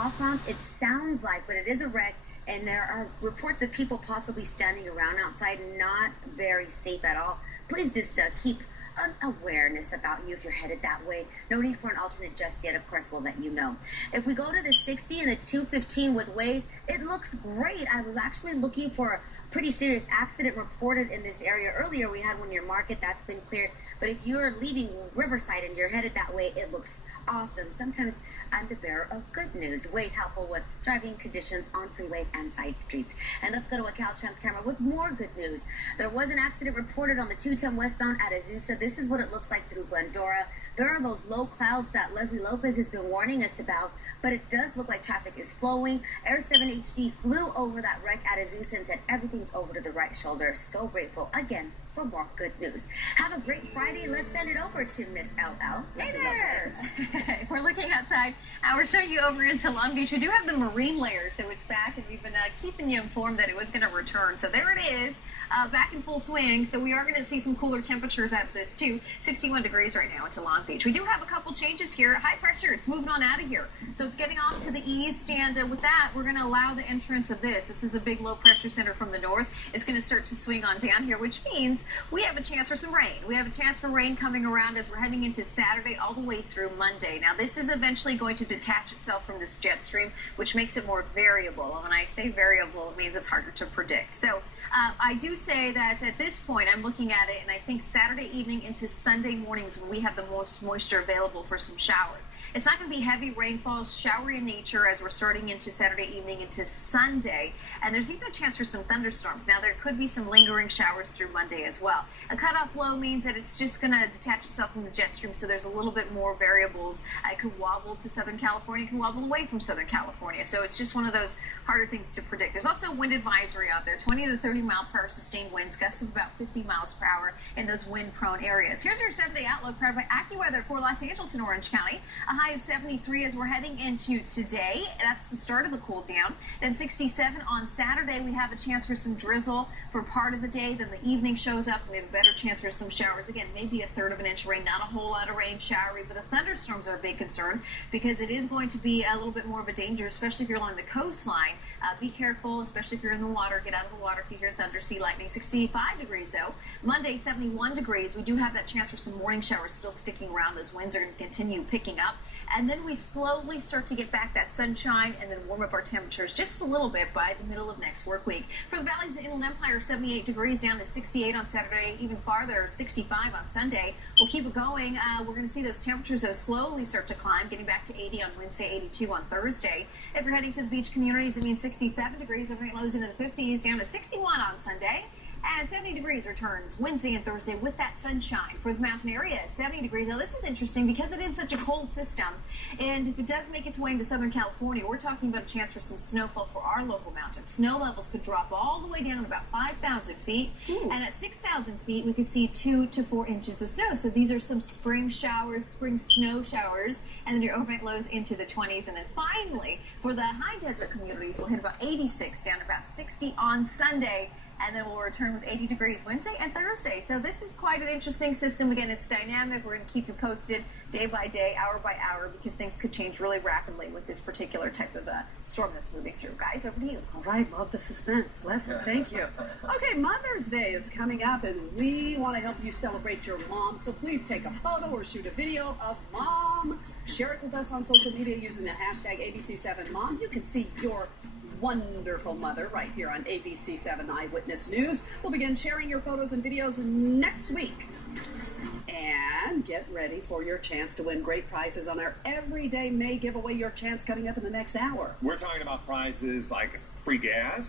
off-ramp, it sounds like, but it is a wreck, and there are reports of people possibly standing around outside, not very safe at all. Please just keep an awareness about you if you're headed that way. No need for an alternate just yet. Of course, we'll let you know. If we go to the 60 and the 215 with Waze, it looks great. I was actually looking for a pretty serious accident reported in this area earlier. We had one near Market that's been cleared. But if you're leaving Riverside and you're headed that way, it looks awesome. Sometimes I'm the bearer of good news. Waze helpful with driving conditions on freeways and side streets. And let's go to a Caltrans camera with more good news. There was an accident reported on the 210 westbound at Azusa. This is what it looks like through Glendora. There are those low clouds that Leslie Lopez has been warning us about, but it does look like traffic is flowing. Air 7 HD flew over that wreck at Azusa and said everything's over to the right shoulder. So grateful again for more good news. Have a great Friday. Let's send it over to Miss LL. Hey there. We're looking outside. We're showing you over into Long Beach. We do have the marine layer, so it's back, and we've been keeping you informed that it was going to return. So there it is. Back in full swing, so we are going to see some cooler temperatures after this too. 61 degrees right now into Long Beach. We do have a couple changes here. High pressure, it's moving on out of here. So it's getting off to the east, and with that, we're going to allow the entrance of this. This is a big low pressure center from the north. It's going to start to swing on down here, which means we have a chance for some rain. We have a chance for rain coming around as we're heading into Saturday all the way through Monday. Now, this is eventually going to detach itself from this jet stream, which makes it more variable. And when I say variable, it means it's harder to predict. So I do say that at this point, I'm looking at it, and I think Saturday evening into Sunday mornings when we have the most moisture available for some showers. It's not going to be heavy rainfall, showery in nature as we're starting into Saturday evening into Sunday. And there's even a chance for some thunderstorms. Now, there could be some lingering showers through Monday as well. A cutoff low means that it's just going to detach itself from the jet stream, so there's a little bit more variables. It could wobble to Southern California, it can wobble away from Southern California. So it's just one of those harder things to predict. There's also a wind advisory out there, 20 to 30 mile per hour sustained winds, gusts of about 50 miles per hour in those wind-prone areas. Here's your 7-day outlook provided by AccuWeather for Los Angeles and Orange County. A high of 73 as we're heading into today. That's the start of the cool down. Then 67 on Saturday. We have a chance for some drizzle for part of the day. Then the evening shows up and we have a better chance for some showers. Again, maybe a third of an inch of rain. Not a whole lot of rain, showery, but the thunderstorms are a big concern because it is going to be a little bit more of a danger, especially if you're along the coastline. Be careful, especially if you're in the water. Get out of the water if you hear thunder, see lightning. 65 degrees though. Monday, 71 degrees. We do have that chance for some morning showers still sticking around. Those winds are going to continue picking up. And then we slowly start to get back that sunshine and then warm up our temperatures just a little bit by the middle of next work week. For the valleys of Inland Empire, 78 degrees down to 68 on Saturday, even farther, 65 on Sunday. We'll keep it going. We're going to see those temperatures though slowly start to climb, getting back to 80 on Wednesday, 82 on Thursday. If you're heading to the beach communities, it means 67 degrees, overnight lows into the 50s, down to 61 on Sunday. And 70 degrees returns Wednesday and Thursday with that sunshine. For the mountain area, 70 degrees. Now, this is interesting because it is such a cold system. And if it does make its way into Southern California, we're talking about a chance for some snowfall for our local mountains. Snow levels could drop all the way down to about 5,000 feet. Ooh. And at 6,000 feet, we could see 2 to 4 inches of snow. So these are some spring showers, spring snow showers, and then your overnight lows into the 20s. And then finally, for the high desert communities, we'll hit about 86 down to about 60 on Sunday. And then we'll return with 80 degrees Wednesday and Thursday. So this is quite an interesting system. Again, it's dynamic. We're going to keep you posted day by day, hour by hour, because things could change really rapidly with this particular type of storm that's moving through. Guys, over to you. All right, love the suspense. Leslie, thank you. Okay, Mother's Day is coming up, and we want to help you celebrate your mom. So please take a photo or shoot a video of mom. Share it with us on social media using the hashtag ABC7Mom. You can see your wonderful mother right here on ABC7 Eyewitness News. We'll begin sharing your photos and videos next week. And get ready for your chance to win great prizes on our Everyday May giveaway. Your chance coming up in the next hour. We're talking about prizes like free gas,